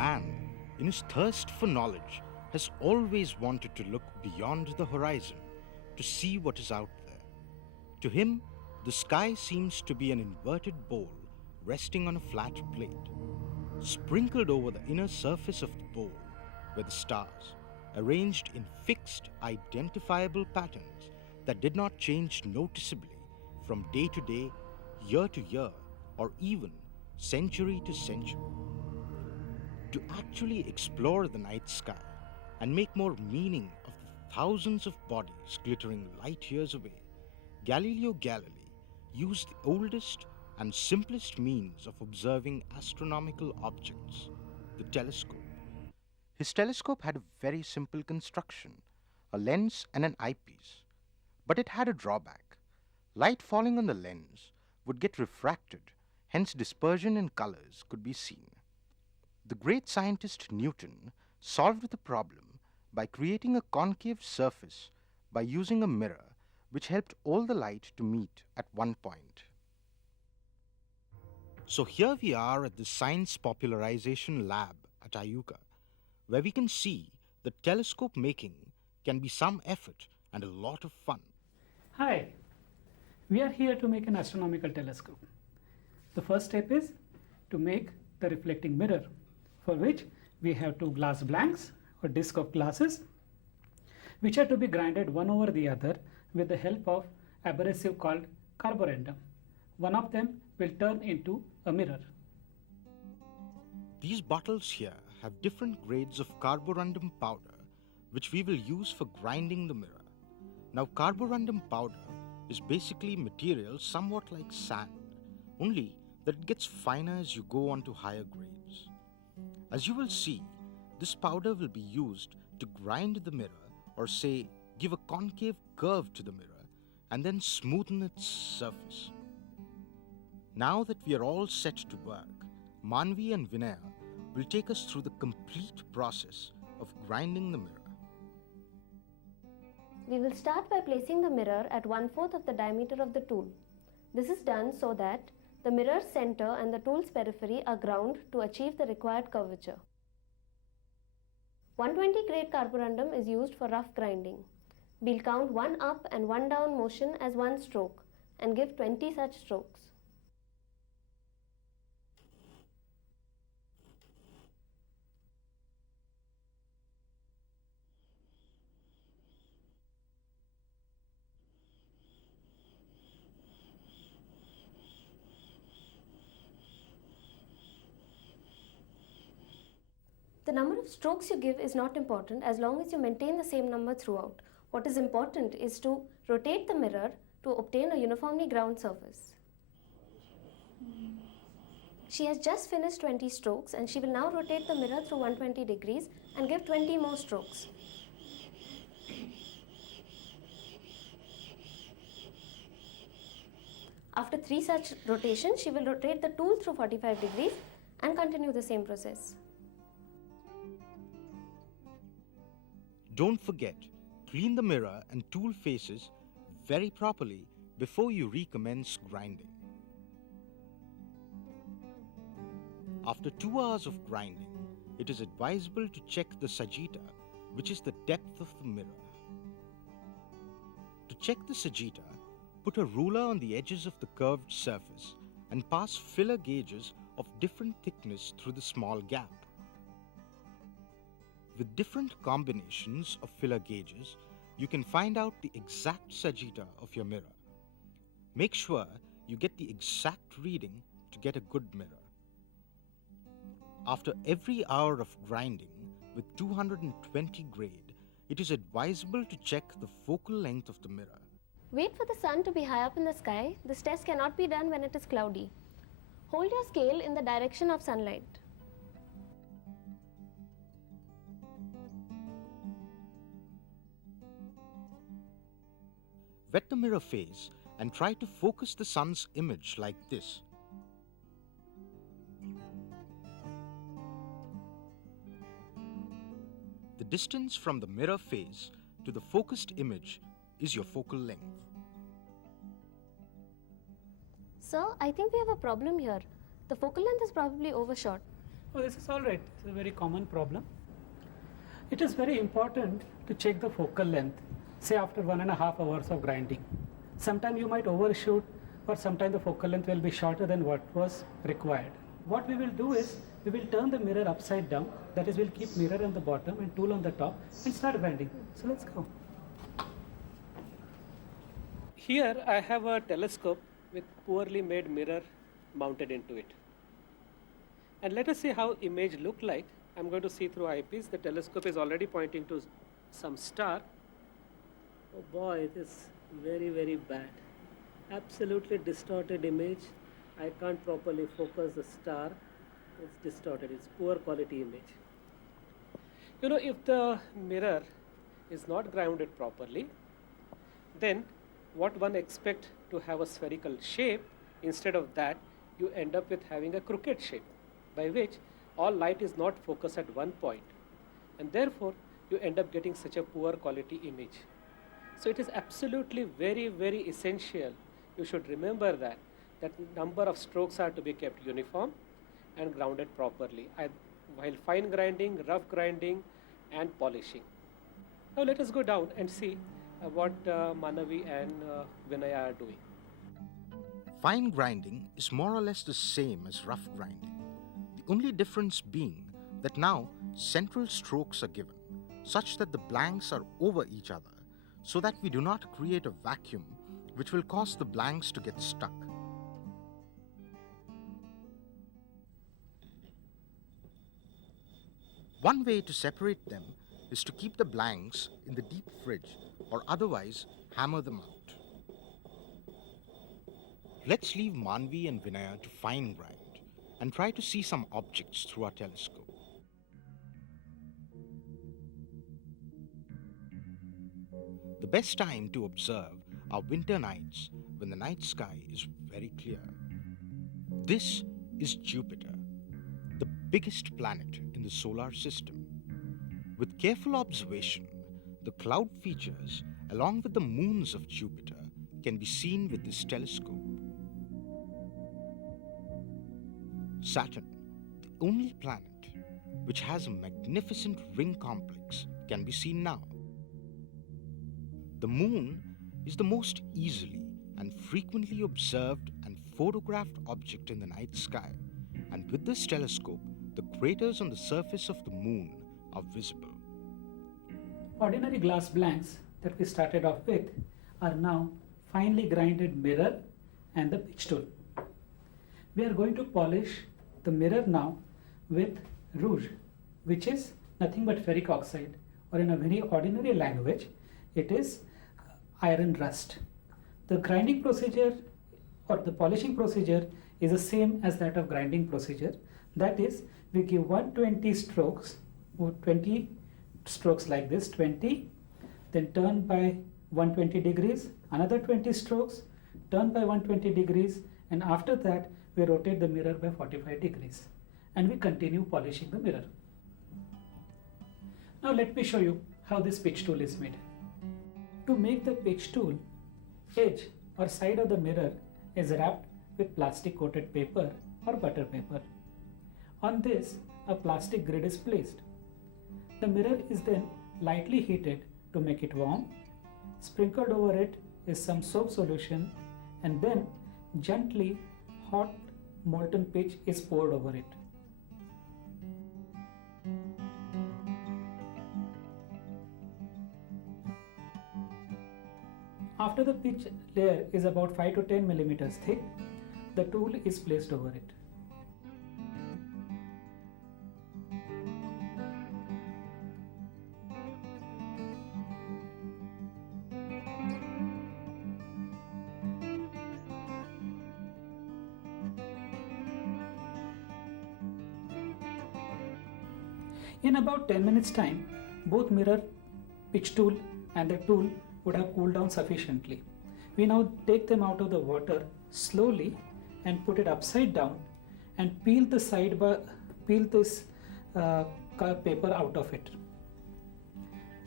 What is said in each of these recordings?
man, in his thirst for knowledge, has always wanted to look beyond the horizon to see what is out there. To him, the sky seems to be an inverted bowl resting on a flat plate. Sprinkled over the inner surface of the bowl were the stars, arranged in fixed, identifiable patterns that did not change noticeably from day to day, year to year, or even century to century. To actually explore the night sky and make more meaning of the thousands of bodies glittering light years away, Galileo Galilee used the oldest and simplest means of observing astronomical objects, the telescope. His telescope had a very simple construction, a lens and an eyepiece. But it had a drawback. Light falling on the lens would get refracted, hence dispersion in colors could be seen. The great scientist Newton solved the problem by creating a concave surface by using a mirror which helped all the light to meet at one point. So here we are at the Science Popularization Lab at IUCA, where we can see that telescope making can be some effort and a lot of fun. Hi, we are here to make an astronomical telescope. The first step is to make the reflecting mirror, for which we have two glass blanks or disc of glasses, which are to be grinded one over the other with the help of abrasive called carborundum. One of them will turn into a mirror. These bottles here have different grades of carborundum powder, which we will use for grinding the mirror. Now, carborundum powder is basically material somewhat like sand, only that it gets finer as you go on to higher grades. As you will see, this powder will be used to grind the mirror, or say, give a concave curve to the mirror, and then smoothen its surface. Now that we are all set to work, Manvi and Vinaya will take us through the complete process of grinding the mirror. We will start by placing the mirror at 1/4 of the diameter of the tool. This is done so that the mirror's center and the tool's periphery are ground to achieve the required curvature. 120 grade carborundum is used for rough grinding. We'll count one up and one down motion as one stroke and give 20 such strokes. The number of strokes you give is not important as long as you maintain the same number throughout. What is important is to rotate the mirror to obtain a uniformly ground surface. She has just finished 20 strokes and she will now rotate the mirror through 120 degrees and give 20 more strokes. After 3 such rotations, she will rotate the tool through 45 degrees and continue the same process. Don't forget, clean the mirror and tool faces very properly before you recommence grinding. After 2 hours of grinding, it is advisable to check the Sajita, which is the depth of the mirror. To check the Sajita, put a ruler on the edges of the curved surface and pass filler gauges of different thickness through the small gap. With different combinations of filler gauges, you can find out the exact Sajita of your mirror. Make sure you get the exact reading to get a good mirror. After every hour of grinding with 220 grade, it is advisable to check the focal length of the mirror. Wait for the sun to be high up in the sky. This test cannot be done when it is cloudy. Hold your scale in the direction of sunlight. Wet the mirror face and try to focus the sun's image like this. The distance from the mirror face to the focused image is your focal length. Sir, I think we have a problem here. The focal length is probably overshot. Oh, this is all right. It's a very common problem. It is very important to check the focal length, say after 1.5 hours of grinding. Sometimes you might overshoot, or sometimes the focal length will be shorter than what was required. What we will do is, we will turn the mirror upside down, that is, we'll keep mirror on the bottom and tool on the top and start grinding. So let's go. Here I have a telescope with poorly made mirror mounted into it. And let us see how image look like. I'm going to see through eyepiece. The telescope is already pointing to some star. Oh boy, it is very, very bad. Absolutely distorted image. I can't properly focus the star. It's distorted. It's poor quality image. You know, if the mirror is not grounded properly, then what one expect to have a spherical shape, instead of that, you end up with having a crooked shape, by which all light is not focused at one point, and therefore you end up getting such a poor quality image. So it is absolutely very, very essential. You should remember that number of strokes are to be kept uniform and grounded properly while fine grinding, rough grinding, and polishing. Now let us go down and see what Manavi and Vinaya are doing. Fine grinding is more or less the same as rough grinding. The only difference being that now central strokes are given, such that the blanks are over each other, so that we do not create a vacuum which will cause the blanks to get stuck. One way to separate them is to keep the blanks in the deep fridge, or otherwise hammer them out. Let's leave Manvi and Vinaya to fine grind and try to see some objects through our telescope. The best time to observe are winter nights when the night sky is very clear. This is Jupiter, the biggest planet in the solar system. With careful observation, the cloud features along with the moons of Jupiter can be seen with this telescope. Saturn, the only planet which has a magnificent ring complex, can be seen now. The moon is the most easily and frequently observed and photographed object in the night sky, and with this telescope, the craters on the surface of the moon are visible. Ordinary glass blanks that we started off with are now finely grinded mirror and the pitch tool. We are going to polish the mirror now with rouge, which is nothing but ferric oxide, or in a very ordinary language, it is iron rust. The grinding procedure or the polishing procedure is the same as that of grinding procedure. That is, we give 120 strokes, or 20 strokes like this, 20, then turn by 120 degrees, another 20 strokes, turn by 120 degrees, and after that we rotate the mirror by 45 degrees, and we continue polishing the mirror. Now let me show you how this pitch tool is made. To make the pitch tool, edge or side of the mirror is wrapped with plastic coated paper or butter paper. On this, a plastic grid is placed. The mirror is then lightly heated to make it warm. Sprinkled over it is some soap solution, and then gently hot molten pitch is poured over it. After the pitch layer is about 5 to 10 millimeters thick, the tool is placed over it. In about 10 minutes time, both mirror, pitch tool and the tool would have cooled down sufficiently. We now take them out of the water slowly and put it upside down and peel this paper out of it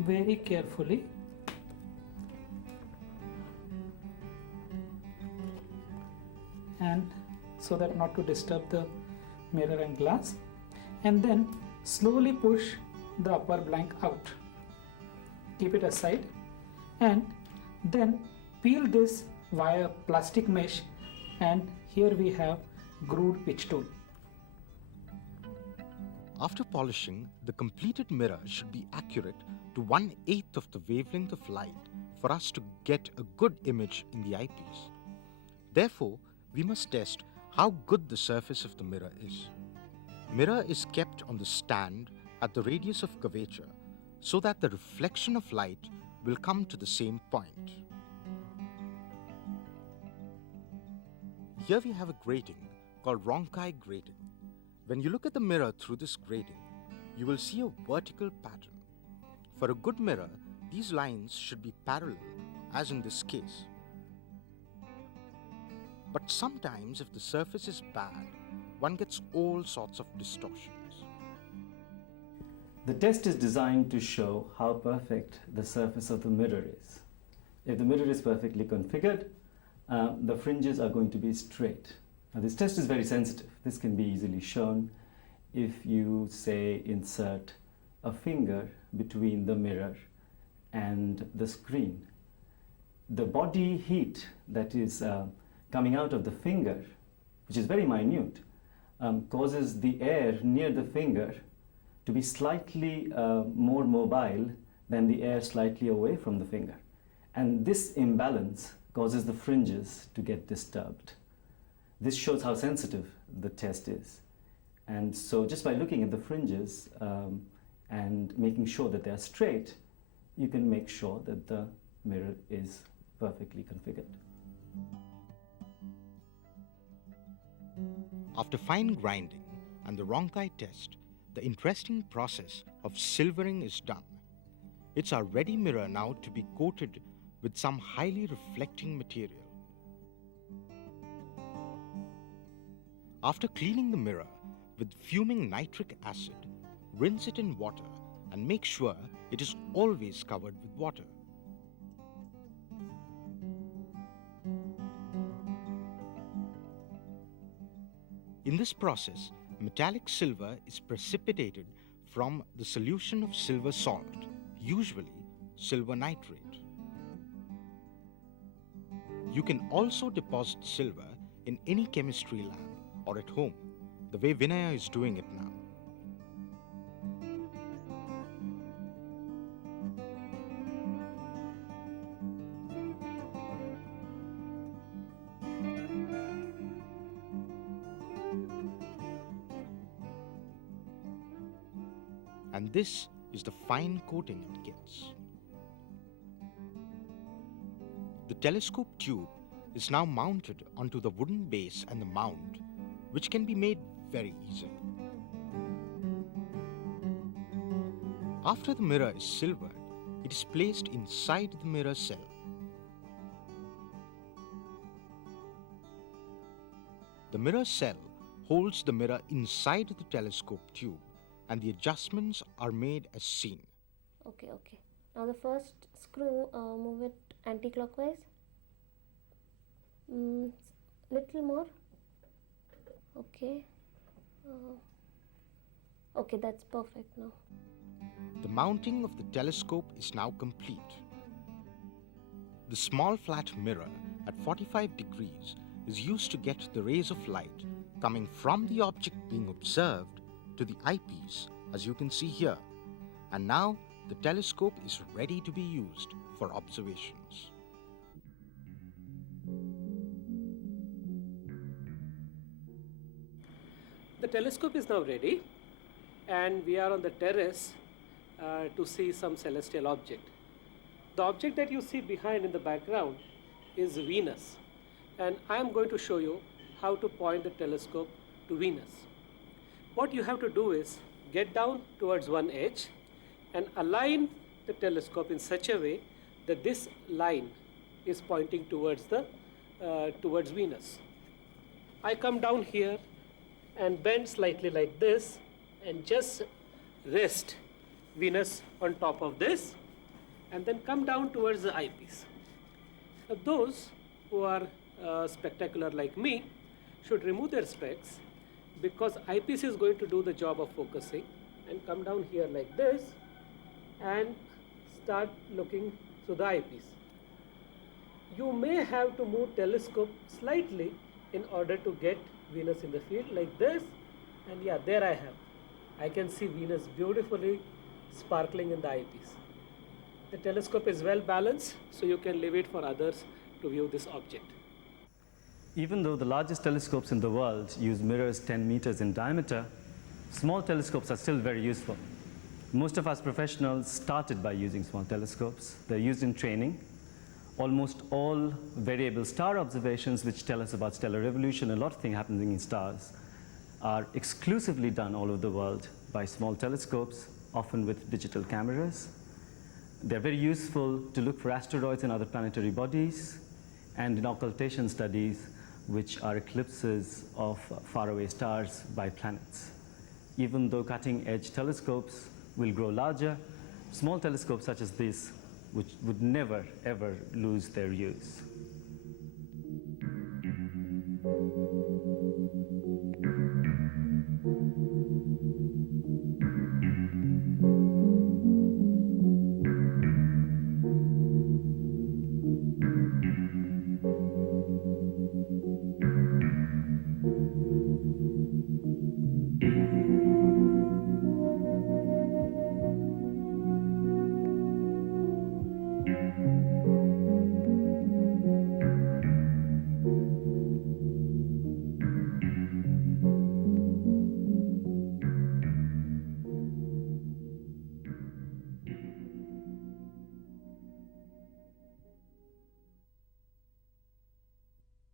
very carefully. And so that not to disturb the mirror and glass. and then slowly push the upper blank out. Keep it aside and then peel this via plastic mesh, and here we have grooved pitch tool. After polishing, the completed mirror should be accurate to 1/8 of the wavelength of light for us to get a good image in the eyepiece. Therefore, we must test how good the surface of the mirror is. Mirror is kept on the stand at the radius of curvature so that the reflection of light will come to the same point. Here we have a grating called Ronchi grating. When you look at the mirror through this grating, you will see a vertical pattern. For a good mirror, these lines should be parallel, as in this case. But sometimes if the surface is bad, one gets all sorts of distortions. The test is designed to show how perfect the surface of the mirror is. If the mirror is perfectly configured, the fringes are going to be straight. Now this test is very sensitive. This can be easily shown if you, say, insert a finger between the mirror and the screen. The body heat that is coming out of the finger, which is very minute, causes the air near the finger to be slightly more mobile than the air slightly away from the finger. And this imbalance causes the fringes to get disturbed. This shows how sensitive the test is. And so just by looking at the fringes and making sure that they are straight, you can make sure that the mirror is perfectly configured. After fine grinding and the Ronchi test, the interesting process of silvering is done. It's our ready mirror now to be coated with some highly reflecting material. After cleaning the mirror with fuming nitric acid, rinse it in water and make sure it is always covered with water. In this process, metallic silver is precipitated from the solution of silver salt, usually silver nitrate. You can also deposit silver in any chemistry lab or at home, the way Vinaya is doing it now. And this is the fine coating it gets. The telescope tube is now mounted onto the wooden base and the mount, which can be made very easily. After the mirror is silvered, it is placed inside the mirror cell. The mirror cell holds the mirror inside the telescope tube, and the adjustments are made as seen. Okay. Now the first screw, move it anti-clockwise. Little more. Okay. Okay, that's perfect now. The mounting of the telescope is now complete. The small flat mirror at 45 degrees is used to get the rays of light coming from the object being observed to the eyepiece, as you can see here. And now the telescope is ready to be used for observations. The telescope is now ready, and we are on the terrace to see some celestial object. The object that you see behind in the background is Venus, and I am going to show you how to point the telescope to Venus. What you have to do is get down towards one edge and align the telescope in such a way that this line is pointing towards Venus. I come down here and bend slightly like this and just rest Venus on top of this and then come down towards the eyepiece. Now those who are spectacular like me should remove their specs, because eyepiece is going to do the job of focusing, and come down here like this and start looking through the eyepiece. You may have to move telescope slightly in order to get Venus in the field like this, and yeah, there I have. I can see Venus beautifully sparkling in the eyepiece. The telescope is well balanced, so you can leave it for others to view this object. Even though the largest telescopes in the world use mirrors 10 meters in diameter, small telescopes are still very useful. Most of us professionals started by using small telescopes. They're used in training. Almost all variable star observations which tell us about stellar evolution, a lot of things happening in stars, are exclusively done all over the world by small telescopes, often with digital cameras. They're very useful to look for asteroids and other planetary bodies, and in occultation studies, which are eclipses of faraway stars by planets. Even though cutting-edge telescopes will grow larger, small telescopes such as this would never, ever lose their use.